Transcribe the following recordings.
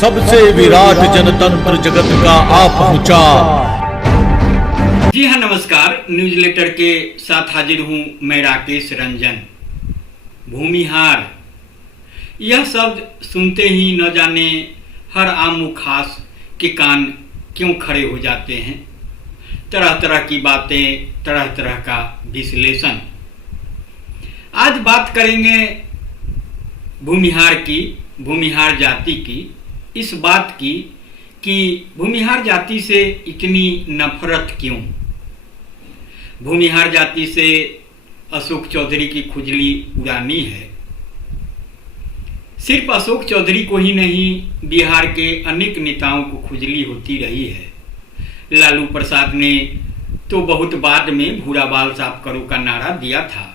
सबसे विराट जनतंत्र जगत का आ पहुंचा। जी हाँ, नमस्कार। न्यूज लेटर के साथ हाजिर हूं मैं राकेश रंजन। भूमिहार, यह शब्द सुनते ही न जाने हर आम खास के कान क्यों खड़े हो जाते हैं। तरह तरह की बातें, तरह तरह का विश्लेषण। आज बात करेंगे भूमिहार की, भूमिहार जाति की, इस बात की कि भूमिहार जाति से इतनी नफरत क्यों। भूमिहार जाति से अशोक चौधरी की खुजली उड़ानी है। सिर्फ अशोक चौधरी को ही नहीं, बिहार के अनेक नेताओं को खुजली होती रही है। लालू प्रसाद ने तो बहुत बाद में भूरा बाल साफ करो का नारा दिया था।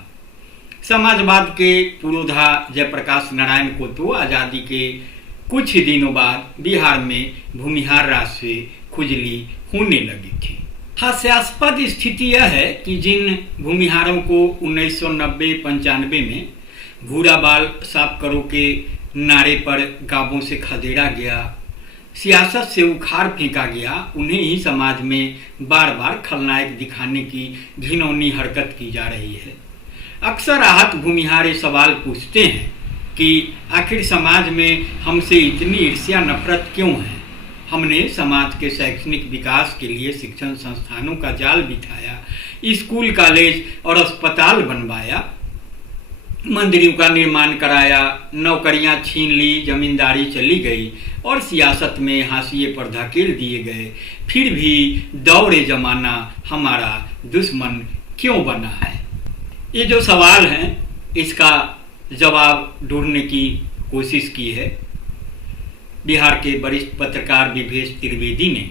समाजवाद के पुरोधा जयप्रकाश नारायण को तो आज़ादी के कुछ ही दिनों बाद बिहार में भूमिहार राज से खुजली होने लगी थी। हास्यास्पद स्थिति यह है कि जिन भूमिहारों को 1990-95 में भूरा बाल साफ करो के नारे पर गांवों से खदेड़ा गया, सियासत से उखाड़ फेंका गया, उन्हें ही समाज में बार बार खलनायक दिखाने की घिनौनी हरकत की जा रही है। अक्सर आहत भूमिहार सवाल पूछते हैं कि आखिर समाज में हमसे इतनी ईर्ष्या नफरत क्यों है। हमने समाज के शैक्षणिक विकास के लिए शिक्षण संस्थानों का जाल बिछाया, स्कूल, कॉलेज और अस्पताल बनवाया, मंदिरों का निर्माण कराया, नौकरियां छीन ली, जमींदारी चली गई और सियासत में हाशिए पर धकेल दिए गए। फिर भी दौरे जमाना हमारा दुश्मन क्यों बना है। ये जो सवाल हैं, इसका जवाब ढूंढने की कोशिश की है बिहार के वरिष्ठ पत्रकार विवेश त्रिवेदी ने।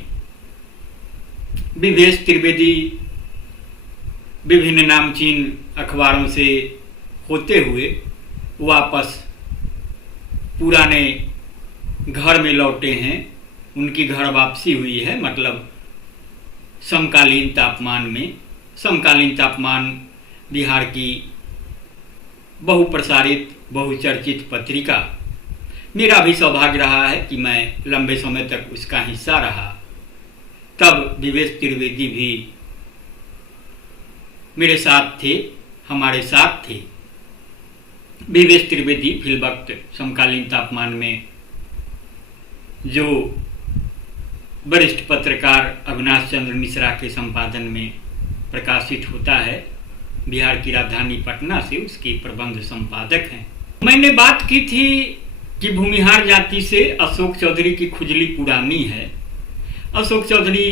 विवेश त्रिवेदी विभिन्न नामचीन अखबारों से होते हुए वापस पुराने घर में लौटे हैं। उनकी घर वापसी हुई है, मतलब समकालीन तापमान में। समकालीन तापमान बिहार की बहुप्रसारित, बहुचर्चित पत्रिका। मेरा भी सौभाग्य रहा है कि मैं लंबे समय तक उसका हिस्सा रहा। तब विवेश त्रिवेदी भी मेरे साथ थे, हमारे साथ थे। विवेश त्रिवेदी फिलवक्त समकालीन तापमान में जो वरिष्ठ पत्रकार अविनाश चंद्र मिश्रा के संपादन में प्रकाशित होता है, बिहार की राजधानी पटना से उसके प्रबंध संपादक हैं। मैंने बात की थी कि भूमिहार जाति से अशोक चौधरी की खुजली पुरानी है। अशोक चौधरी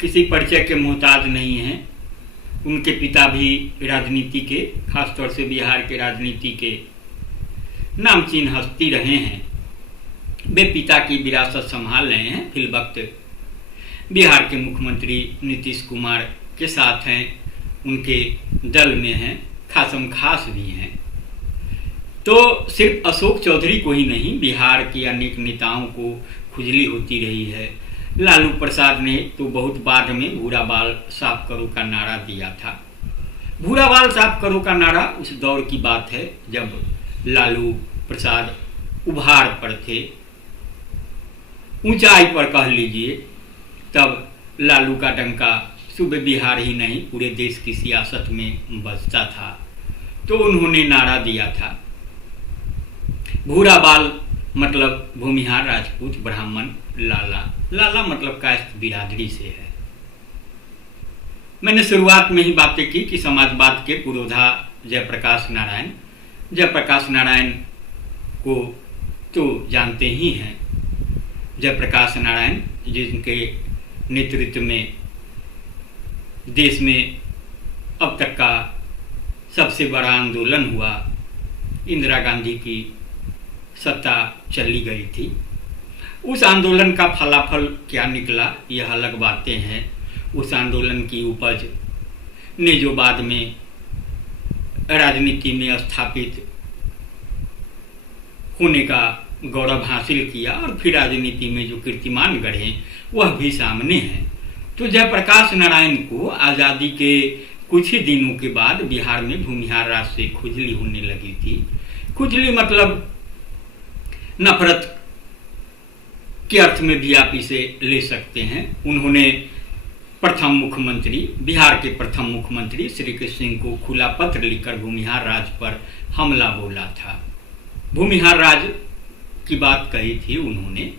किसी परिचय के मोहताज नहीं हैं। उनके पिता भी राजनीति के, खासतौर से बिहार के राजनीति के नामचीन हस्ती रहे हैं। वे पिता की विरासत संभाल रहे हैं। फिलवक्त बिहार के मुख्यमंत्री नीतीश कुमार के साथ हैं, उनके दल में हैं, खासम खास भी हैं। तो सिर्फ अशोक चौधरी को ही नहीं, बिहार के अनेक नेताओं को खुजली होती रही है। लालू प्रसाद ने तो बहुत बाद में भूरा बाल साफ करो का नारा दिया था। भूरा बाल साफ करो का नारा उस दौर की बात है जब लालू प्रसाद उभार पर थे, ऊंचाई पर कह लीजिए। तब लालू का डंका सूबे बिहार ही नहीं, पूरे देश की सियासत में बजता था। तो उन्होंने नारा दिया था, भूरा बाल मतलब भूमिहार, राजपूत, ब्राह्मण, लाला। लाला मतलब कास्ट बिरादरी से है। मैंने शुरुआत में ही बातें की कि समाजवाद के पुरोधा जयप्रकाश नारायण को तो जानते ही हैं। जयप्रकाश नारायण जिनके नेतृत्व में देश में अब तक का सबसे बड़ा आंदोलन हुआ, इंदिरा गांधी की सत्ता चली गई थी। उस आंदोलन का फलाफल क्या निकला, यह अलग बातें हैं। उस आंदोलन की उपज ने जो बाद में राजनीति में स्थापित होने का गौरव हासिल किया और फिर राजनीति में जो कीर्तिमान गढ़े, वह भी सामने है। तो जयप्रकाश नारायण को आज़ादी के कुछ ही दिनों के बाद बिहार में भूमिहार राज से खुजली होने लगी थी। खुजली मतलब नफरत के अर्थ में भी आप इसे ले सकते हैं। उन्होंने प्रथम मुख्यमंत्री, बिहार के प्रथम मुख्यमंत्री श्री कृष्ण सिंह को खुला पत्र लिखकर भूमिहार राज पर हमला बोला था। भूमिहार राज की बात कही थी उन्होंने।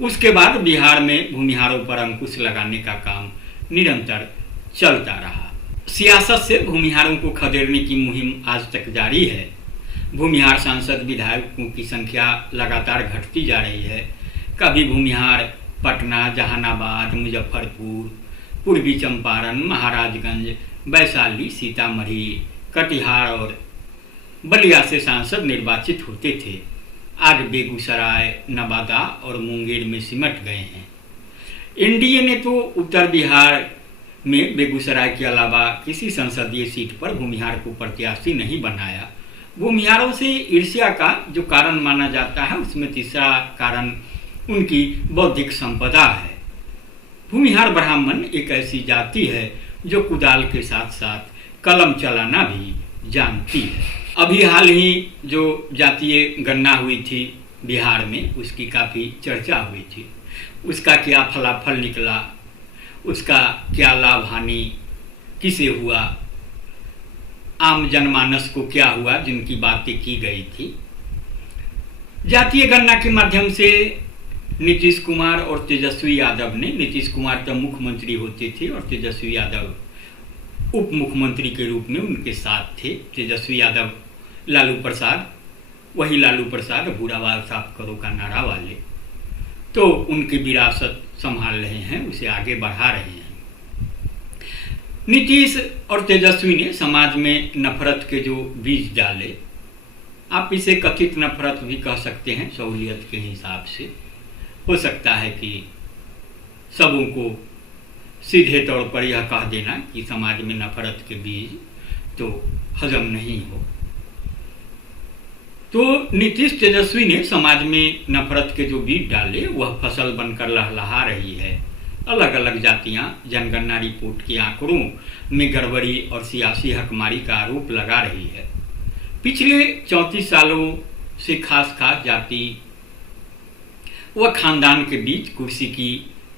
उसके बाद बिहार में भूमिहारों पर अंकुश लगाने का काम निरंतर चलता रहा। सियासत से भूमिहारों को खदेड़ने की मुहिम आज तक जारी है। भूमिहार सांसद विधायकों की संख्या लगातार घटती जा रही है। कभी भूमिहार पटना, जहानाबाद, मुजफ्फरपुर, पूर्वी चंपारण, महाराजगंज, वैशाली, सीतामढ़ी, कटिहार और बलिया से सांसद निर्वाचित होते थे। आज बेगूसराय, नवादा और मुंगेर में सिमट गए हैं। एनडीए ने तो उत्तर बिहार में बेगूसराय के अलावा किसी संसदीय सीट पर भूमिहार को प्रत्याशी नहीं बनाया। भूमिहारों से ईर्ष्या का जो कारण माना जाता है, उसमें तीसरा कारण उनकी बौद्धिक संपदा है। भूमिहार ब्राह्मण एक ऐसी जाति है जो कुदाल के साथ साथ कलम चलाना भी जानती है। अभी हाल ही जो जातीय गणना हुई थी बिहार में, उसकी काफ़ी चर्चा हुई थी। उसका क्या फलाफल निकला, उसका क्या लाभ हानि किसे हुआ, आम जनमानस को क्या हुआ, जिनकी बातें की गई थी। जातीय गणना के माध्यम से नीतीश कुमार और तेजस्वी यादव ने, नीतीश कुमार तब मुख्यमंत्री होते थे और तेजस्वी यादव उप मुख्यमंत्री के रूप में उनके साथ थे। तेजस्वी यादव लालू प्रसाद, वही लालू प्रसाद बूढ़ा बाल साफ करो का नारा वाले, तो उनकी विरासत संभाल रहे हैं, उसे आगे बढ़ा रहे हैं। नीतीश और तेजस्वी ने समाज में नफरत के जो बीज डाले, आप इसे कथित नफरत भी कह सकते हैं सहूलियत के हिसाब से। हो सकता है कि सबों को सीधे तौर पर यह कह देना कि समाज में नफरत के बीज तो हजम नहीं हो। तो नीतीश तेजस्वी ने समाज में नफरत के जो बीज डाले वह फसल बनकर लहलहा रही है। अलग अलग जातियां जनगणना रिपोर्ट के आंकड़ों में गड़बड़ी और सियासी हकमारी का आरोप लगा रही है। पिछले 34 सालों से खास जाति व खानदान के बीच कुर्सी की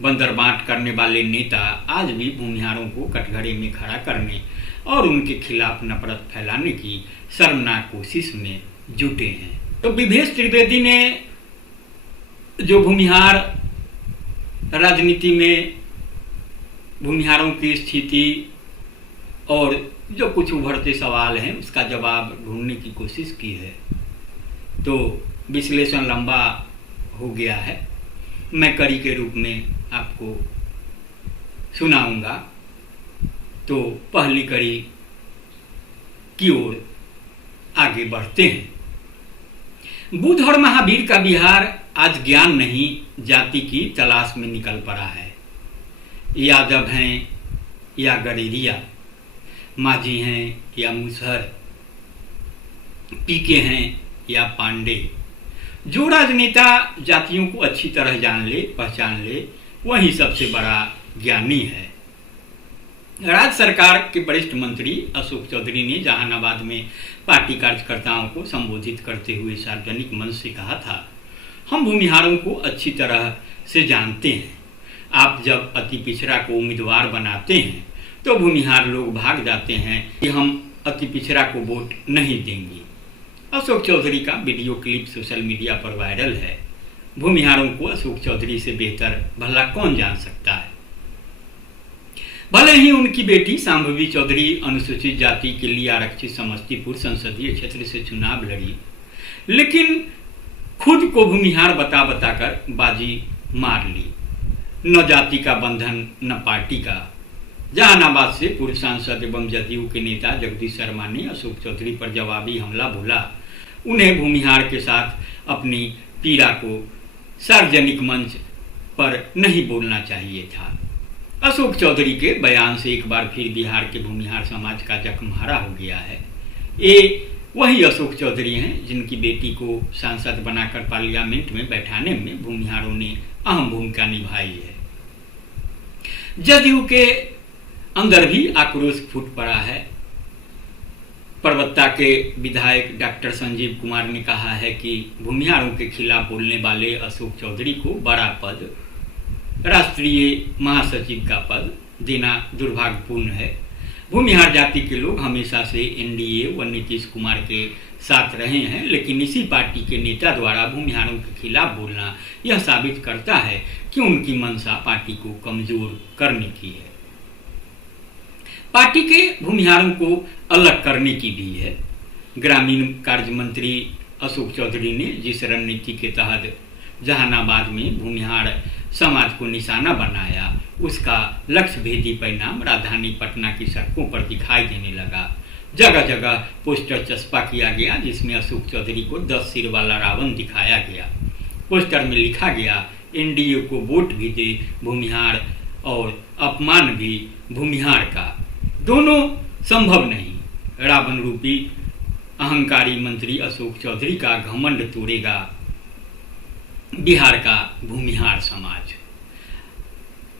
बंदरबांट करने वाले नेता आज भी भूमिहारों को कटघरे में खड़ा करने और उनके खिलाफ नफरत फैलाने की शर्मनाक कोशिश में जुटे हैं। तो विभेश त्रिवेदी ने जो भूमिहार राजनीति में भूमिहारों की स्थिति और जो कुछ उभरते सवाल हैं उसका जवाब ढूंढने की कोशिश की है, तो विश्लेषण लंबा हो गया है। मैं कड़ी के रूप में आपको सुनाऊंगा। तो पहली कड़ी की ओर आगे बढ़ते हैं। बुध और महावीर का बिहार आज ज्ञान नहीं जाति की तलाश में निकल पड़ा है। यादव हैं या गडेरिया, माझी हैं या मुसहर, पीके हैं या पांडे, जो राजनेता जातियों को अच्छी तरह जान ले, पहचान ले, वही सबसे बड़ा ज्ञानी है। राज्य सरकार के वरिष्ठ मंत्री अशोक चौधरी ने जहानाबाद में पार्टी कार्यकर्ताओं को संबोधित करते हुए सार्वजनिक मंच से कहा था, हम भूमिहारों को अच्छी तरह से जानते हैं। आप जब अति पिछड़ा को उम्मीदवार बनाते हैं तो भूमिहार लोग भाग जाते हैं कि हम अति पिछड़ा को वोट नहीं देंगे। अशोक चौधरी का वीडियो क्लिप सोशल मीडिया पर वायरल है। भूमिहारों को अशोक चौधरी से बेहतर भला कौन जान सकता है। भले ही उनकी बेटी सांभवी चौधरी अनुसूचित जाति के लिए आरक्षित समस्तीपुर संसदीय क्षेत्र से चुनाव लड़ी, लेकिन खुद को भूमिहार बता बताकर बाजी मार ली। न जाति का बंधन न पार्टी का। जहानाबाद से पूर्व सांसद एवं जदयू के नेता जगदीश शर्मा ने अशोक चौधरी पर जवाबी हमला बोला। उन्हें भूमिहार के साथ अपनी पीड़ा को सार्वजनिक मंच पर नहीं बोलना चाहिए था। अशोक चौधरी के बयान से एक बार फिर बिहार के भूमिहार समाज का जख्म हरा हो गया है। ये वही अशोक चौधरी हैं जिनकी बेटी को सांसद बनाकर पार्लियामेंट में बैठाने में भूमिहारों ने अहम भूमिका निभाई है। जदयू के अंदर भी आक्रोश फूट पड़ा है। परबत्ता के विधायक डॉक्टर संजीव कुमार ने कहा है कि भूमिहारों के खिलाफ बोलने वाले अशोक चौधरी को बड़ा पद, राष्ट्रीय महासचिव का पद देना दुर्भाग्यपूर्ण है। भूमिहार जाति के लोग हमेशा से एनडीए व नीतीश कुमार के साथ रहे हैं, लेकिन इसी पार्टी के नेता द्वारा भूमिहारों के खिलाफ बोलना यह साबित करता है कि उनकी मंशा पार्टी को कमजोर करने की है, पार्टी के भूमिहारों को अलग करने की भी है। ग्रामीण कार्य मंत्री अशोक चौधरी ने जिस रणनीति के तहत जहानाबाद में भूमिहार समाज को निशाना बनाया, उसका लक्ष्य भेदी परिणाम राजधानी पटना की सड़कों पर दिखाई देने लगा। जगह जगह पोस्टर चस्पा किया गया जिसमें अशोक चौधरी को 10 सिर वाला रावण दिखाया गया। पोस्टर में लिखा गया, एनडीए को वोट भी दे भूमिहार और अपमान भी भूमिहार का, दोनों संभव नहीं। रावण रूपी अहंकारी मंत्री अशोक चौधरी का घमंड तोड़ेगा बिहार का भूमिहार समाज।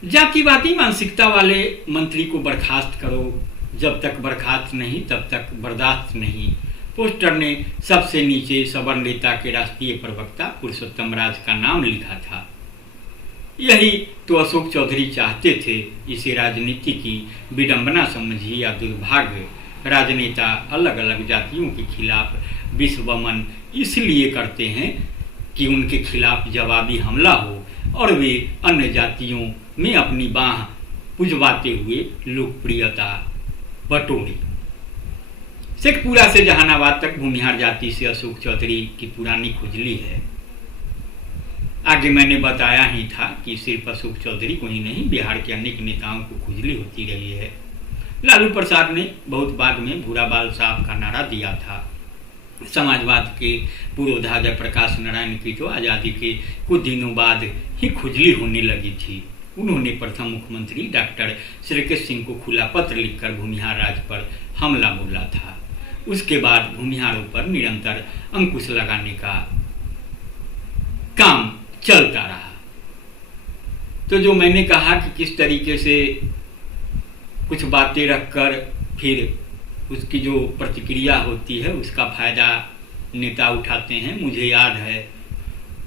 जातिवादी मानसिकता वाले मंत्री को बर्खास्त करो, जब तक बर्खास्त नहीं तब तक बर्दाश्त नहीं। पोस्टर ने सबसे नीचे सवर्ण नेता के राष्ट्रीय प्रवक्ता पुरुषोत्तम राज का नाम लिखा था। यही तो अशोक चौधरी चाहते थे। इसे राजनीति की विडंबना समझिए या दुर्भाग्य। राजनेता अलग अलग जातियों के खिलाफ विश्वमन इसलिए करते हैं कि उनके खिलाफ जवाबी हमला हो और वे अन्य जातियों में अपनी बाह पुजवाते हुए लोकप्रियता बटोरी। शेखपुरा से जहानाबाद तक भूमिहार जाति से अशोक चौधरी की पुरानी खुजली है। आगे मैंने बताया ही था कि सिर्फ अशोक चौधरी को ही नहीं, बिहार के अनेक नेताओं को खुजली होती रही है। लालू प्रसाद ने बहुत बाद में भूरा बाल साहब का नारा दिया था। समाजवाद के पुरोधा जयप्रकाश नारायण की तो आज़ादी के कुछ दिनों बाद ही खुजली होने लगी थी। उन्होंने प्रथम मुख्यमंत्री डॉक्टर श्रीकृष्ण सिंह को खुला पत्र लिखकर भूमिहार राज पर हमला बोला था। उसके बाद भूमिहारों पर निरंतर अंकुश लगाने का काम चलता रहा। तो जो मैंने कहा कि किस तरीके से कुछ बातें रखकर फिर उसकी जो प्रतिक्रिया होती है उसका फायदा नेता उठाते हैं। मुझे याद है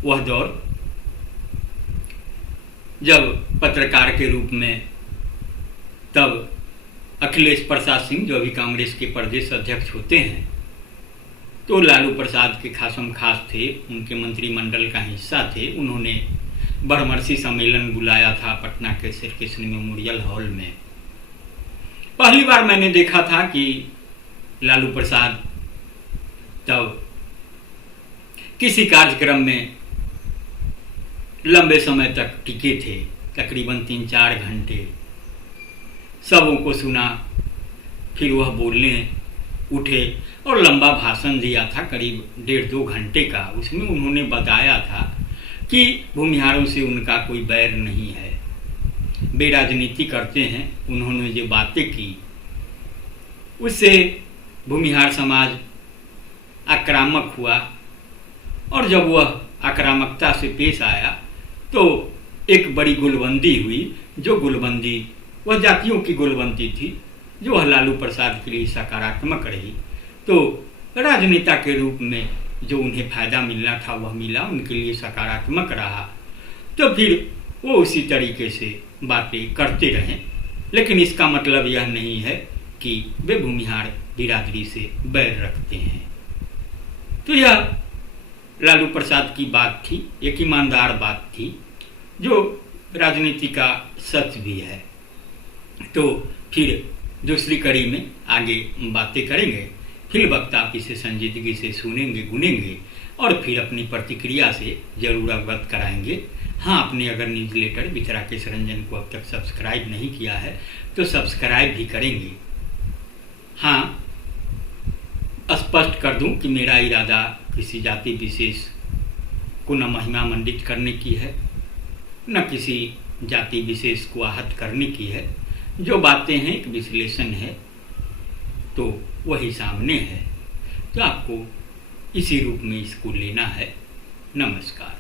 वह दौर जब पत्रकार के रूप में तब अखिलेश प्रसाद सिंह जो अभी कांग्रेस के प्रदेश अध्यक्ष होते हैं, तो लालू प्रसाद के खासम खास थे, उनके मंत्रिमंडल का हिस्सा थे। उन्होंने बरमर्सी सम्मेलन बुलाया था पटना के श्री कृष्ण मेमोरियल हॉल में। पहली बार मैंने देखा था कि लालू प्रसाद तब किसी कार्यक्रम में लंबे समय तक टिके थे, तकरीबन 3-4 घंटे सबों को सुना। फिर वह बोलने उठे और लंबा भाषण दिया था, करीब 1.5-2 घंटे का। उसमें उन्होंने बताया था कि भूमिहारों से उनका कोई बैर नहीं है, वे राजनीति करते हैं। उन्होंने जो बातें की उससे भूमिहार समाज आक्रामक हुआ, और जब वह आक्रामकता से पेश आया तो एक बड़ी गुलबंदी हुई। जो गुलबंदी वह जातियों की गुलबंदी थी, जो वह लालू प्रसाद के लिए सकारात्मक रही। तो राजनेता के रूप में जो उन्हें फायदा मिलना था वह मिला, उनके लिए सकारात्मक रहा। तो फिर वो उसी तरीके से बातें करते रहें, लेकिन इसका मतलब यह नहीं है कि वे भूमिहार बिरादरी से बैर रखते हैं। तो यह लालू प्रसाद की बात थी, एक ईमानदार बात थी, जो राजनीति का सच भी है। तो फिर दूसरी कड़ी में आगे बातें करेंगे, फिर वक्ता आप इसे संजीदगी से सुनेंगे, गुनेंगे और फिर अपनी प्रतिक्रिया से जरूर अवगत कराएंगे। हाँ, आपने अगर न्यूज़लेटर बिथरा के रंजन को अब तक सब्सक्राइब नहीं किया है तो सब्सक्राइब भी करेंगे। हाँ, स्पष्ट कर दूं कि मेरा इरादा किसी जाति विशेष को न महिमा मंडित करने की है, न किसी जाति विशेष को आहत करने की है। जो बातें हैं एक विश्लेषण है, तो वही सामने है, तो आपको इसी रूप में इसको लेना है। नमस्कार।